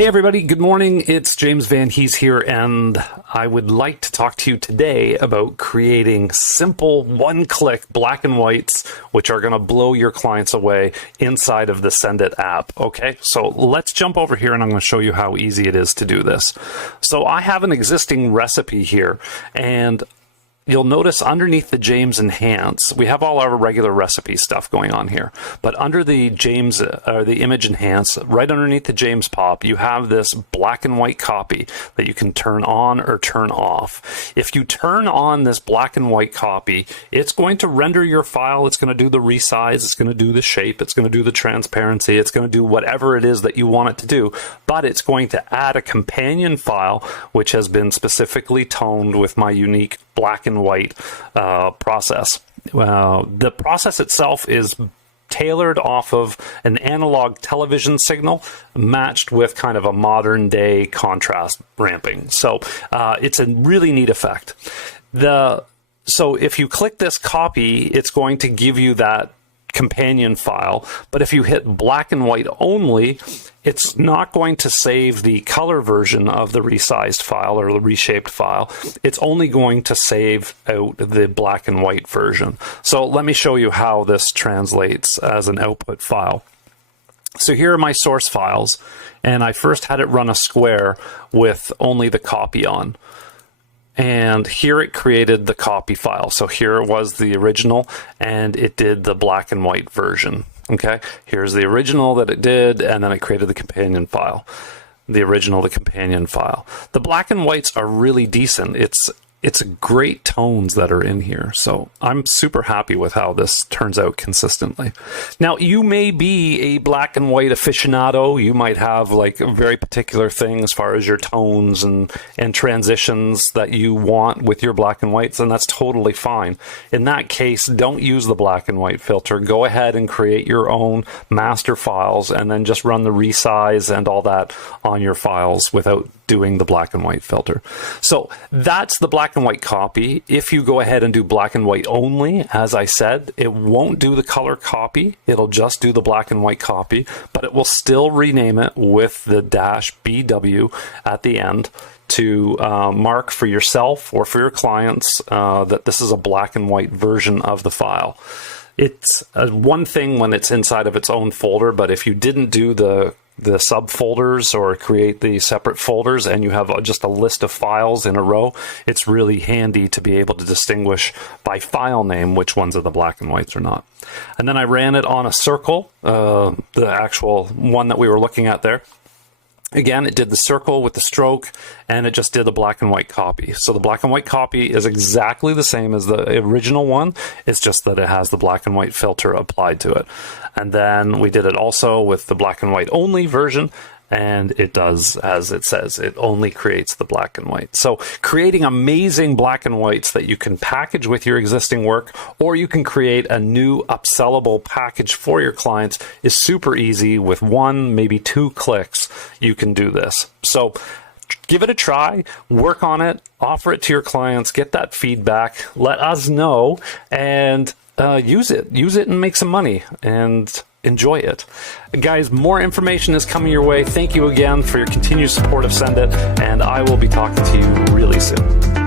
Hey everybody, good morning. It's James Van Hees here, and I would like to talk to you today about creating simple one-click black and whites, which are going to blow your clients away inside of the Sendit app. Okay, so let's jump over here and I'm going to show you how easy it is to do this. So I have an existing recipe here, and you'll notice underneath the James Enhance, we have all our regular recipe stuff going on here. But under the James, or the Image Enhance, right underneath the James pop, you have this black and white copy that you can turn on or turn off. If you turn on this black and white copy, it's going to render your file. It's going to do the resize. It's going to do the shape. It's going to do the transparency. It's going to do whatever it is that you want it to do. But it's going to add a companion file, which has been specifically toned with my unique black and white process. The process itself is tailored off of an analog television signal matched with kind of a modern day contrast ramping. So it's a really neat effect. So if you click this copy, it's going to give you that companion file, but if you hit black and white only, it's not going to save the color version of the resized file or the reshaped file. It's only going to save out the black and white version. So let me show you how this translates as an output file. So here are my source files, and I first had it run a square with only the copy on. And here it created the copy file. So here was the original, and it did the black and white version. Okay, here's the original that it did, and then it created the companion file. The original, the companion file. The black and whites are really decent. It's great tones that are in here. So I'm super happy with how this turns out consistently. Now, you may be a black and white aficionado. You might have like a very particular thing as far as your tones and transitions that you want with your black and whites, and that's totally fine. In that case, don't use the black and white filter. Go ahead and create your own master files and then just run the resize and all that on your files without doing the black and white filter. So that's the black and white copy. If you go ahead and do black and white only, as I said, it won't do the color copy. It'll just do the black and white copy, but it will still rename it with the -BW at the end to mark for yourself or for your clients that this is a black and white version of the file. It's one thing when it's inside of its own folder, but if you didn't do the subfolders or create the separate folders and you have just a list of files in a row, it's really handy to be able to distinguish by file name which ones are the black and whites or not. And then I ran it on a circle, the actual one that we were looking at there. Again, it did the circle with the stroke, and it just did the black and white copy. So the black and white copy is exactly the same as the original one. It's just that it has the black and white filter applied to it. And then we did it also with the black and white only version, and it does as it says. It only creates the black and white. So creating amazing black and whites that you can package with your existing work, or you can create a new upsellable package for your clients is super easy. With one, maybe 2 clicks, you can do this. So give it a try, work on it, offer it to your clients, get that feedback, let us know, and use it and make some money and enjoy it. Guys, more information is coming your way. Thank you again for your continued support of Sendit, and I will be talking to you really soon.